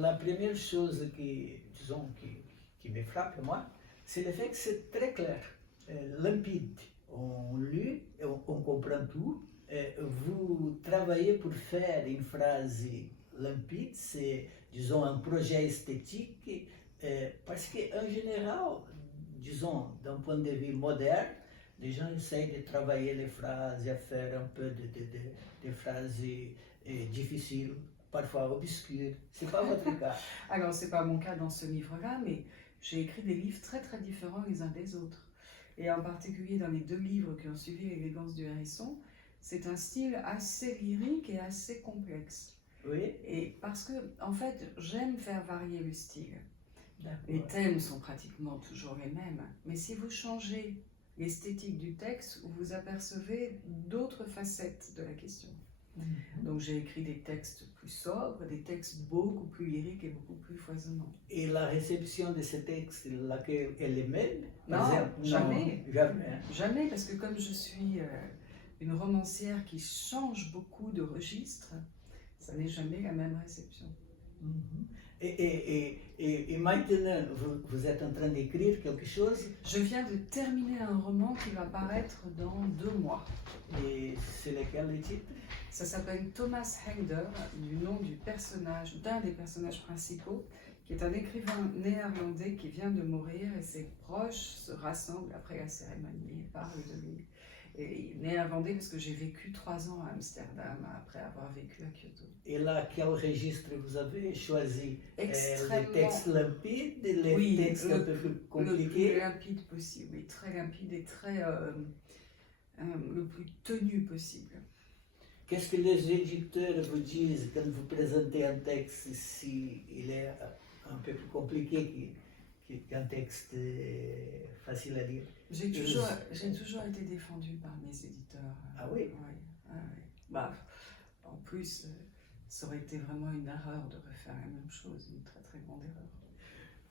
la première chose disons, qui me frappe, moi, c'est le fait que c'est très clair, limpide. On lit, on comprend tout. Vous travaillez pour faire une phrase limpide, c'est, disons, un projet esthétique, parce qu'en général, disons, d'un point de vue moderne, les gens essayent de travailler les phrases, à faire un peu de phrases difficiles, parfois obscures. C'est pas votre cas. Alors, c'est pas mon cas dans ce livre-là, mais j'ai écrit des livres très très différents les uns des autres. Et en particulier dans les 2 livres qui ont suivi l'élégance du hérisson, c'est un style assez lyrique et assez complexe. Oui. Et parce que, en fait, j'aime faire varier le style. D'accord. Les thèmes sont pratiquement toujours les mêmes, mais si vous changez l'esthétique du texte, vous apercevez d'autres facettes de la question. Donc j'ai écrit des textes plus sobres, des textes beaucoup plus lyriques et beaucoup plus foisonnants. Et la réception de ces textes, laquelle elle est même? Non, jamais. Non, jamais. Jamais, parce que comme je suis une romancière qui change beaucoup de registres, ça n'est jamais la même réception. Et maintenant, vous êtes en train d'écrire quelque chose? Je viens de terminer un roman qui va paraître dans 2 mois. Et c'est lequel le titre? Ça s'appelle Thomas Helder, du nom du personnage, d'un des personnages principaux, qui est un écrivain néerlandais qui vient de mourir et ses proches se rassemblent après la cérémonie et parlent de lui. Et néerlandais parce que j'ai vécu 3 ans à Amsterdam après avoir vécu à Kyoto. Et là, quel registre vous avez choisi? Extrêmement... Les textes limpides, les textes un peu plus compliqués? Le plus limpide possible, oui, très limpide et très le plus tenu possible. Qu'est-ce que les éditeurs vous disent quand vous présentez un texte s'il est un peu plus compliqué qu'un texte facile à lire? J'ai toujours été défendue par mes éditeurs. Ah oui? Oui. Ah oui. Bah, en plus, ça aurait été vraiment une erreur de refaire la même chose, une très très grande erreur.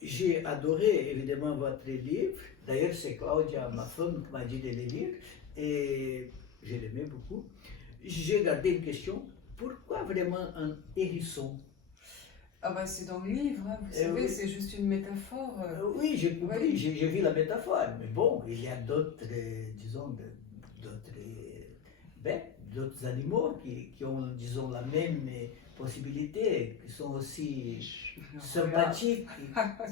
J'ai adoré évidemment votre livre. D'ailleurs, c'est Claudia, ma femme, qui m'a dit de le lire et je l'aimais beaucoup. J'ai gardé une question. Pourquoi vraiment un hérisson? Ah bah c'est dans le livre, hein, vous savez, c'est juste une métaphore. Oui, j'ai compris, j'ai vu la métaphore, mais bon, il y a d'autres, disons, d'autres bêtes, d'autres animaux qui ont, disons, la même possibilité, qui sont aussi sympathiques.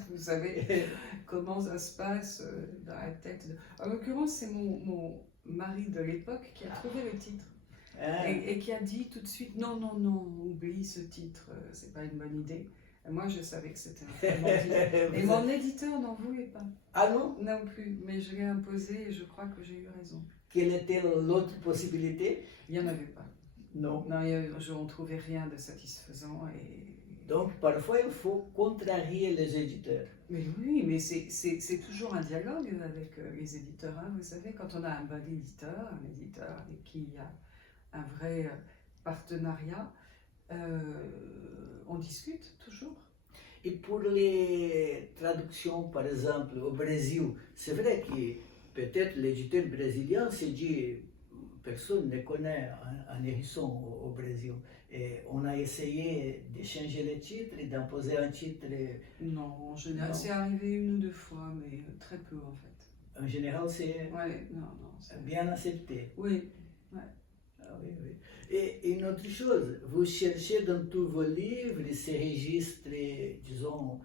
Vous savez comment ça se passe dans la tête. En l'occurrence, c'est mon mari de l'époque qui a trouvé le titre. Et qui a dit tout de suite non, oublie ce titre, c'est pas une bonne idée. Et moi je savais que c'était un très bon titre. Et mon éditeur n'en voulait pas. Ah non? Non plus, mais je l'ai imposé et je crois que j'ai eu raison. Quelle était l'autre possibilité? Il n'y en avait pas. Non. Non, on ne trouvait rien de satisfaisant. Donc parfois il faut contrarier les éditeurs. Mais oui, mais c'est toujours un dialogue avec les éditeurs. Hein. Vous savez, quand on a un bon éditeur, un éditeur avec qui il y a un vrai partenariat, on discute toujours. Et pour les traductions, par exemple, au Brésil, c'est vrai que peut-être l'éditeur brésilien s'est dit, personne ne connaît un hérisson au Brésil. Et on a essayé de changer le titre et d'imposer un titre. Non, en général, c'est arrivé 1 ou 2 fois, mais très peu en fait. En général, c'est bien accepté. Oui. Ouais. Ah, oui. Et une autre chose, vous cherchez dans tous vos livres ces registres, disons,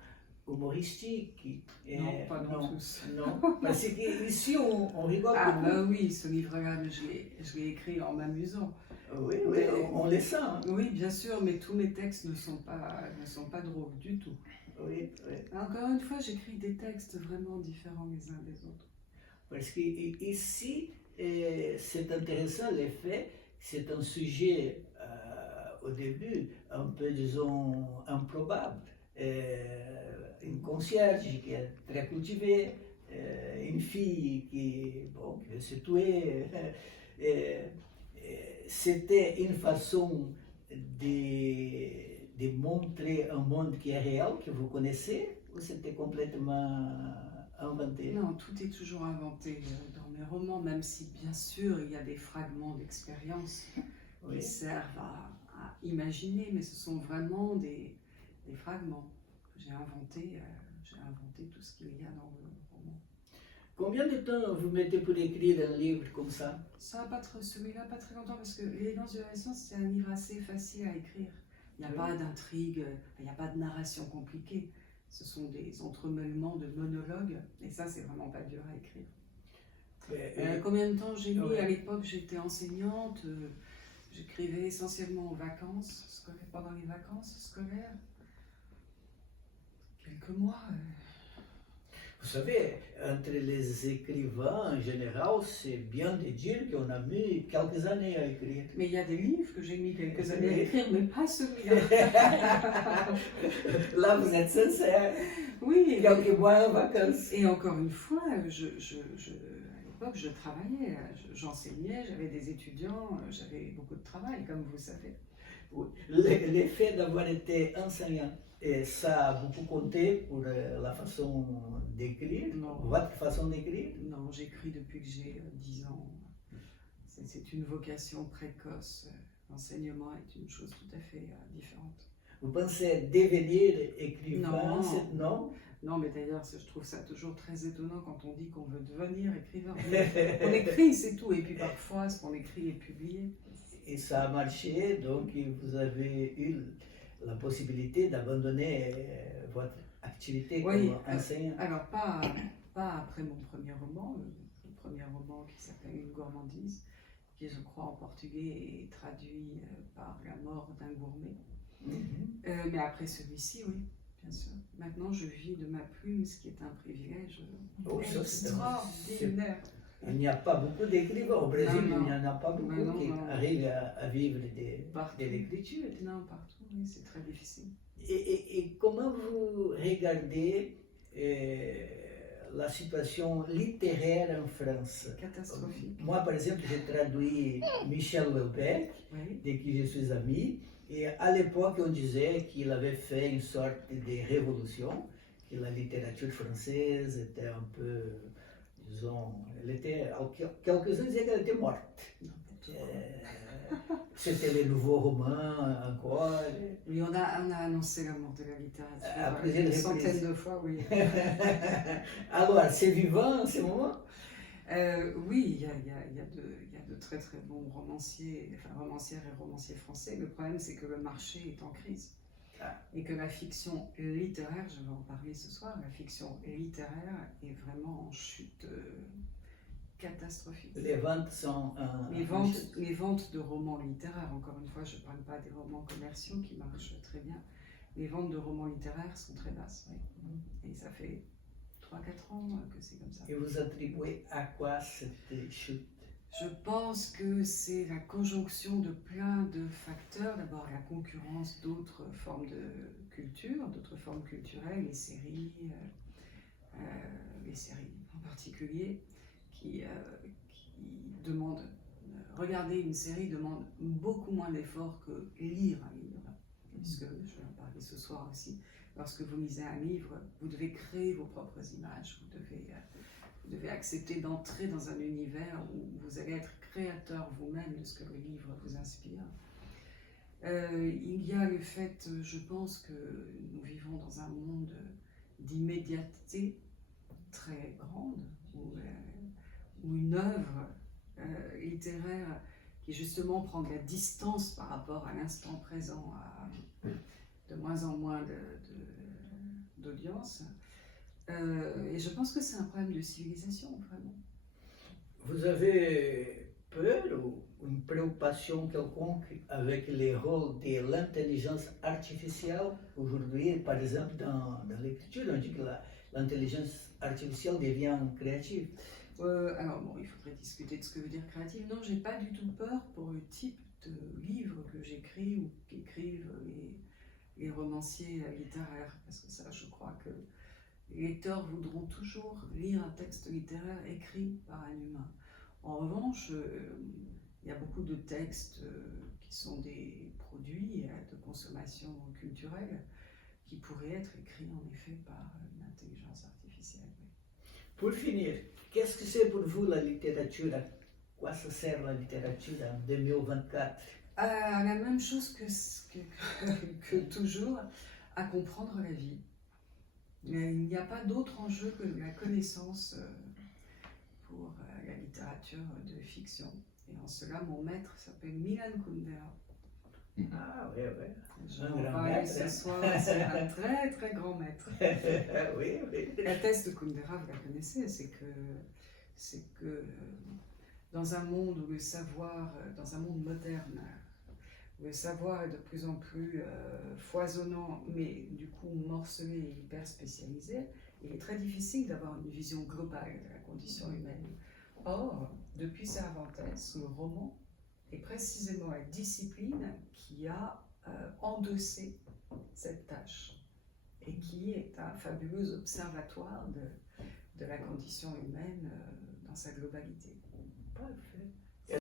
humoristiques. Non, pas dans tous. Non, parce qu'ici on rigole beaucoup. Ben oui, ce livre-là, je l'ai écrit en m'amusant. Oui, on les sent. Hein. Oui, bien sûr, mais tous mes textes ne sont pas drôles du tout. Oui. Encore une fois, j'écris des textes vraiment différents les uns des autres. Parce qu'ici, c'est intéressant le fait que c'est un sujet, au début, un peu, disons, improbable. Une concierge qui est très cultivée, une fille qui veut se tuer. C'était une façon de montrer un monde qui est réel, que vous connaissez, ou c'était complètement inventé? Non, tout est toujours inventé dans mes romans, même si bien sûr il y a des fragments d'expérience qui servent à imaginer, mais ce sont vraiment des fragments. J'ai inventé tout ce qu'il y a dans le roman. Combien de temps vous mettez pour écrire un livre comme ça? Ça va pas celui-là, pas très longtemps, parce que L'élégance de la science, c'est un livre assez facile à écrire. Il n'y a pas d'intrigue, il n'y a pas de narration compliquée. Ce sont des entremêlements de monologues, et ça, c'est vraiment pas dur à écrire. Combien de temps j'ai mis? À l'époque, j'étais enseignante, j'écrivais essentiellement aux vacances, pendant les vacances scolaires. Quelques mois. Vous savez, entre les écrivains en général, c'est bien de dire qu'on a mis quelques années à écrire. Mais il y a des livres que j'ai mis quelques années à écrire, mais pas celui-là. Là, vous êtes sincère. Oui. Quelques mois en vacances. Et encore une fois, à l'époque, je travaillais, j'enseignais, j'avais des étudiants, j'avais beaucoup de travail, comme vous savez. Oui. L'effet d'avoir été enseignant, et ça a beaucoup compté pour la façon d'écrire, votre façon d'écrire? Non, j'écris depuis que j'ai 10 ans. C'est une vocation précoce. L'enseignement est une chose tout à fait différente. Vous pensez devenir écrivain? Non. Non, mais d'ailleurs, je trouve ça toujours très étonnant quand on dit qu'on veut devenir écrivain. On écrit, c'est tout. Et puis parfois, ce qu'on écrit est publié. Et ça a marché, donc vous avez eu la possibilité d'abandonner votre activité comme enseignant. Alors, pas après mon premier roman, le premier roman qui s'appelle Une gourmandise, qui je crois en portugais est traduit par La mort d'un gourmet. Mais après celui-ci, oui, bien sûr. Maintenant, je vis de ma plume, ce qui est un privilège extraordinaire. Il n'y a pas beaucoup d'écrivains. Au Brésil, il n'y en a pas beaucoup qui arrivent à vivre de l'écriture. Non, partout, oui, c'est très difficile. Et comment vous regardez la situation littéraire en France? Catastrophique. Moi, par exemple, j'ai traduit Michel Houellebecq, de qui je suis ami. Et à l'époque, on disait qu'il avait fait une sorte de révolution, que la littérature française était un peu, disons, quelques-uns disaient qu'elle était morte. C'était les nouveaux romans encore. Oui, on a annoncé la mort de la littérature une centaine de fois, oui. Alors, c'est vivant en ce moment? Oui, il y a de très très bons romancières et romanciers français. Le problème, c'est que le marché est en crise. Et que la fiction littéraire, je vais en parler ce soir, la fiction littéraire est vraiment en chute catastrophique. Les ventes sont... Les ventes de romans littéraires, encore une fois, je ne parle pas des romans commerciaux qui marchent très bien. Les ventes de romans littéraires sont très basses, oui. Et ça fait 3-4 ans que c'est comme ça. Et vous attribuez à quoi cette chute? Je pense que c'est la conjonction de plein de facteurs. D'abord, la concurrence d'autres formes de culture, d'autres formes culturelles, les séries en particulier, qui demandent... Regarder une série demande beaucoup moins d'efforts que lire un livre, puisque je vais en parler ce soir aussi. Lorsque vous lisez un livre, vous devez créer vos propres images, vous devez accepter d'entrer dans un univers où vous allez être créateur vous-même de ce que le livre vous inspire. Il y a le fait, je pense que nous vivons dans un monde d'immédiateté très grande, où une œuvre littéraire qui justement prend de la distance par rapport à l'instant présent a de moins en moins d'audience. Et je pense que c'est un problème de civilisation, vraiment. Vous avez peur ou une préoccupation quelconque avec les rôles de l'intelligence artificielle aujourd'hui? Par exemple, dans l'écriture, on dit que l'intelligence artificielle devient créative. Alors bon, il faudrait discuter de ce que veut dire créative. Non, j'ai pas du tout peur pour le type de livre que j'écris ou qu'écrivent les romanciers littéraires, parce que ça, je crois que les lecteurs voudront toujours lire un texte littéraire écrit par un humain. En revanche, il y a beaucoup de textes qui sont des produits de consommation culturelle qui pourraient être écrits en effet par une intelligence artificielle. Pour finir, qu'est-ce que c'est pour vous la littérature? À quoi ça sert la littérature en 2024? La même chose que toujours, à comprendre la vie. Mais il n'y a pas d'autre enjeu que la connaissance pour la littérature de fiction. Et en cela, mon maître s'appelle Milan Kundera. Ah oui, oui. Je vais en parler ce soir, c'est un très très grand maître. Oui, oui. La thèse de Kundera, vous la connaissez, c'est que dans un monde où le savoir, dans un monde moderne, où le savoir est de plus en plus foisonnant, mais du coup morcelé et hyper spécialisé, il est très difficile d'avoir une vision globale de la condition humaine. Or, depuis Cervantes, le roman est précisément la discipline qui a endossé cette tâche et qui est un fabuleux observatoire de la condition humaine dans sa globalité. Parfait.